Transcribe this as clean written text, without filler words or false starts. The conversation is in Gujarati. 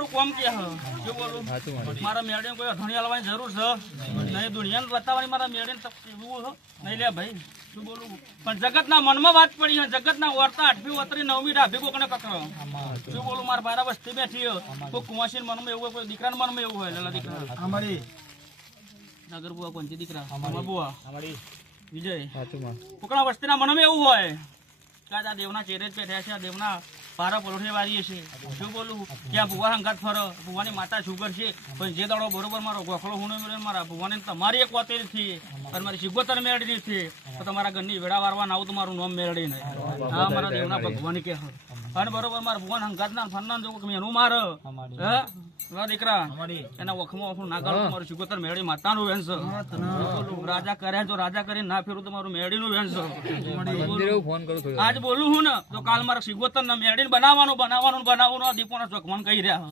મારું કોમ કે હ જો બોલું મારા મેડમ કોઈ અધણી આલવાની જરૂર છે નહીં દુનિયાને બતાવવાની મારા મેડમ એવું નહીં લે ભાઈ શું બોલું પણ જગતના મનમાં વાત પડી છે જગતના વર્તા 8મી વતરી 9મી ડાભી કોકને કકરો શું બોલું મારા બારા વસ્તી બેઠી કોઈ કુંવાસી મનમાં એવું હોય કોઈ દીકરાના મનમાં એવું હોય લેલા દીકરા અમારી નગર બુઆ કોણથી દીકરા અમાર બુઆ અમારી વિજય કોકણા વસ્તીના મનમાં એવું હોય આ દેવના ચેરે જ બેઠ્યા છે આ દેવના પારા પલોઠે વારીએ છે શું બોલું કે આ ભુવા હંગાત ફરો ભુવાની માતા શુગર છે પણ જે દાડો બરોબર મારો ગોખલો હુણો મારા ભુવાને તમારી એક વાતે નથી અને મારી સિગોતર મેળડી નથી તો તમારા ઘરની વેડા વારવા ના આવું તો મારું નામ મેળડી નહીં હા મારા દેવના ભગવાન કે અને બરોબર મારા ભુવાન હંગાત ના ફરનાન જો એનું માર હે દીકરા એના વખમાં વખું ના કરું મારું સિગોતર મેળડી માતાનું વેન છે રાજા કરે તો રાજા કરીને ના ફેરું તો મારું મેળડીનું વેન છે આજ બોલું હું ને તો કાલ મારા સિગોતર ના મેળડીને બનાવવાનું દીપોના ચોક મને કહી રહ્યા